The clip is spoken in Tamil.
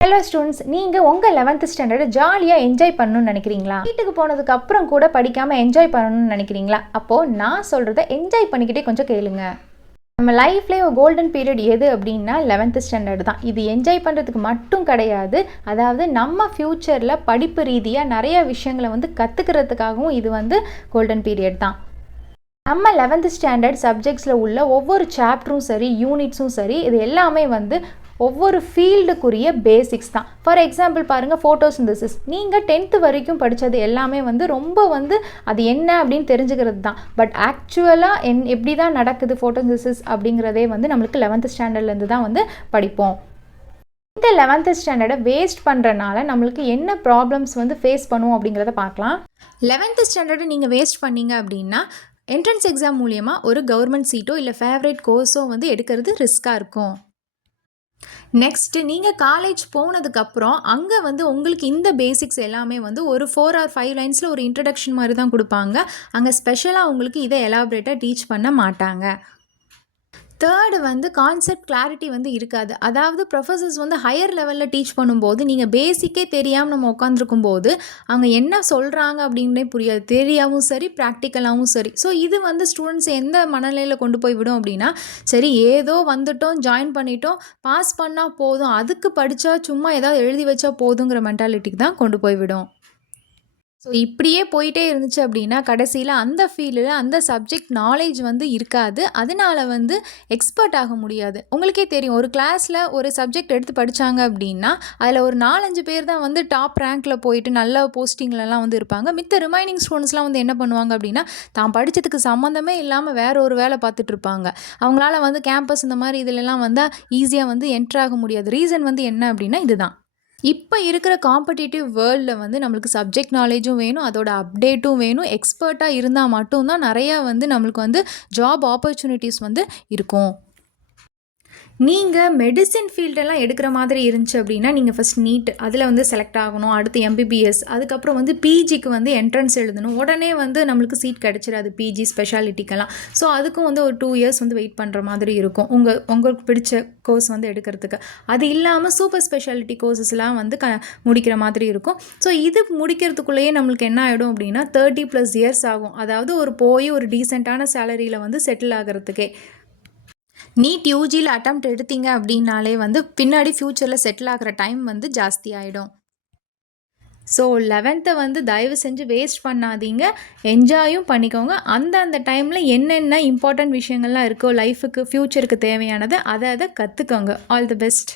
ஹலோ ஸ்டூடெண்ட்ஸ், நீங்கள் உங்கள் 11th ஸ்டாண்டர்டை ஜாலியாக என்ஜாய் பண்ணணும்னு நினைக்கிறீங்களா? வீட்டுக்கு போனதுக்கு அப்புறம் கூட படிக்காமல் என்ஜாய் பண்ணணும்னு நினைக்கிறீங்களா? அப்போது நான் சொல்கிறத என்ஜாய் பண்ணிக்கிட்டே கொஞ்சம் கேளுங்க. நம்ம லைஃப்லேயே ஒரு கோல்டன் பீரியட் எது அப்படின்னா 11th ஸ்டாண்டர்டு தான். இது என்ஜாய் பண்ணுறதுக்கு மட்டும் கிடையாது, அதாவது நம்ம ஃப்யூச்சரில் படிப்பு ரீதியாக நிறைய விஷயங்களை கற்றுக்கிறதுக்காகவும் இது கோல்டன் பீரியட் தான். நம்ம 11th ஸ்டாண்டர்ட் சப்ஜெக்ட்ஸில் உள்ள ஒவ்வொரு சாப்டரும் சரி, யூனிட்ஸும் சரி, இது எல்லாமே ஒவ்வொரு ஃபீல்டுக்குரிய பேசிக்ஸ் தான். ஃபார் எக்ஸாம்பிள் பாருங்கள், ஃபோட்டோசிந்தசிஸ். நீங்கள் 10th வரைக்கும் படித்தது எல்லாமே ரொம்ப அது என்ன அப்படின்னு தெரிஞ்சுக்கிறது தான். பட் ஆக்சுவலாக எப்படி தான் நடக்குது ஃபோட்டோசிந்தசிஸ் அப்படிங்கிறதே நம்மளுக்கு 11th ஸ்டாண்டர்ட்லேருந்து தான் படிப்போம். இந்த 11th ஸ்டாண்டர்டை வேஸ்ட் பண்ணுறனால நம்மளுக்கு என்ன ப்ராப்ளம்ஸ் ஃபேஸ் பண்ணுவோம் அப்படிங்கிறத பார்க்கலாம். 11th ஸ்டாண்டர்டை நீங்கள் வேஸ்ட் பண்ணீங்க அப்படின்னா என்ட்ரன்ஸ் எக்ஸாம் மூலியமாக ஒரு கவர்மெண்ட் சீட்டோ இல்லை ஃபேவரேட் கோர்ஸோ எடுக்கிறது ரிஸ்க்காக இருக்கும். நெக்ஸ்ட்டு நீங்கள் காலேஜ் போனதுக்கப்புறம் அங்கே உங்களுக்கு இந்த பேசிக்ஸ் எல்லாமே ஒரு 4 or 5 லைன்ஸில் ஒரு இன்ட்ரடக்ஷன் மாதிரி தான் கொடுப்பாங்க. அங்கே ஸ்பெஷலாக உங்களுக்கு இதை எலாபரேட்டாக டீச் பண்ண மாட்டாங்க. தேர்டு கான்செப்ட் கிளாரிட்டி இருக்காது. அதாவது ப்ரொஃபஸர்ஸ் ஹையர் லெவலில் டீச் பண்ணும்போது நீங்கள் பேசிக்கே தெரியாமல் நம்ம உட்காந்துருக்கும் போது அவங்க என்ன சொல்கிறாங்க அப்படின்னே புரியாது. தெரியாவும் சரி, ப்ராக்டிக்கலாகவும் சரி. ஸோ இது ஸ்டூடெண்ட்ஸ் எந்த மனநிலையில் கொண்டு போய் விடும் அப்படின்னா, சரி ஏதோ வந்துட்டோம், ஜாயின் பண்ணிட்டோம், பாஸ் பண்ணால் போதும், அதுக்கு படித்தா சும்மா ஏதாவது எழுதி வச்சா போதுங்கிற மென்டாலிட்டிக்கு தான் கொண்டு போய் விடும். ஸோ இப்படியே போயிட்டே இருந்துச்சு அப்படின்னா கடைசியில் அந்த ஃபீல்டில் அந்த சப்ஜெக்ட் நாலேஜ் இருக்காது. அதனால் எக்ஸ்பர்ட் ஆக முடியாது. உங்களுக்கே தெரியும், ஒரு கிளாஸில் ஒரு சப்ஜெக்ட் எடுத்து படித்தாங்க அப்படின்னா அதில் ஒரு 4-5 பேர் தான் டாப் ரேங்க்கில் போயிட்டு நல்ல போஸ்டிங்லலாம் இருப்பாங்க. மித்த ரிமைனிங் ஸ்டூடெண்ட்ஸ்லாம் என்ன பண்ணுவாங்க அப்படின்னா, தான் படித்ததுக்கு சம்மந்தமே இல்லாமல் வேற ஒரு வேலை பார்த்துட்டு இருப்பாங்க. அவங்களால கேம்பஸ் இந்த மாதிரி இதிலெல்லாம் வந்தால் ஈஸியாக என்ட்ராக முடியாது. ரீசன் என்ன அப்படின்னா இதுதான். இப்போ இருக்கிற காம்படிட்டிவ் வேர்ல்டில் நம்மளுக்கு சப்ஜெக்ட் நாலேஜும் வேணும், அதோட அப்டேட்டும் வேணும். எக்ஸ்பர்ட்டாக இருந்தால் மட்டும்தான் நிறையா நம்மளுக்கு ஜாப் ஆப்பர்ச்சுனிட்டிஸ் இருக்கும். நீங்கள் மெடிசின் ஃபீல்டெல்லாம் எடுக்கிற மாதிரி இருந்துச்சு அப்படின்னா நீங்கள் ஃபஸ்ட் நீட் அதில் செலக்ட் ஆகணும். அடுத்து எம்பிபிஎஸ், அதுக்கப்புறம் பிஜிக்கு என்ட்ரன்ஸ் எழுதணும். உடனே நம்மளுக்கு சீட் கிடச்சிடாது பிஜி ஸ்பெஷாலிட்டிக்கெல்லாம். ஸோ அதுக்கும் ஒரு 2 இயர்ஸ் வெயிட் பண்ணுற மாதிரி இருக்கும் உங்களுக்கு பிடிச்ச கோர்ஸ் எடுக்கிறதுக்கு. அது இல்லாமல் சூப்பர் ஸ்பெஷாலிட்டி கோர்ஸஸ்லாம் முடிக்கிற மாதிரி இருக்கும். ஸோ இது முடிக்கிறதுக்குள்ளேயே நம்மளுக்கு என்ன ஆகிடும் அப்படின்னா 30+ இயர்ஸ் ஆகும். அதாவது போய் ஒரு டீசெண்டான சேலரியில் செட்டில் ஆகிறதுக்கே. நீட் யூஜியில் அட்டெம்ப்ட் எடுத்தீங்க அப்படின்னாலே பின்னாடி ஃப்யூச்சரில் செட்டில் ஆகிற டைம் ஜாஸ்தி ஆகிடும். ஸோ 11th தயவு செஞ்சு வேஸ்ட் பண்ணாதீங்க, என்ஜாயும் பண்ணிக்கோங்க. அந்த டைமில் என்னென்ன இம்பார்ட்டன்ட் விஷயங்கள்லாம் இருக்கோ லைஃபுக்கு ஃப்யூச்சருக்கு தேவையானது அதை கற்றுக்கோங்க. All the best.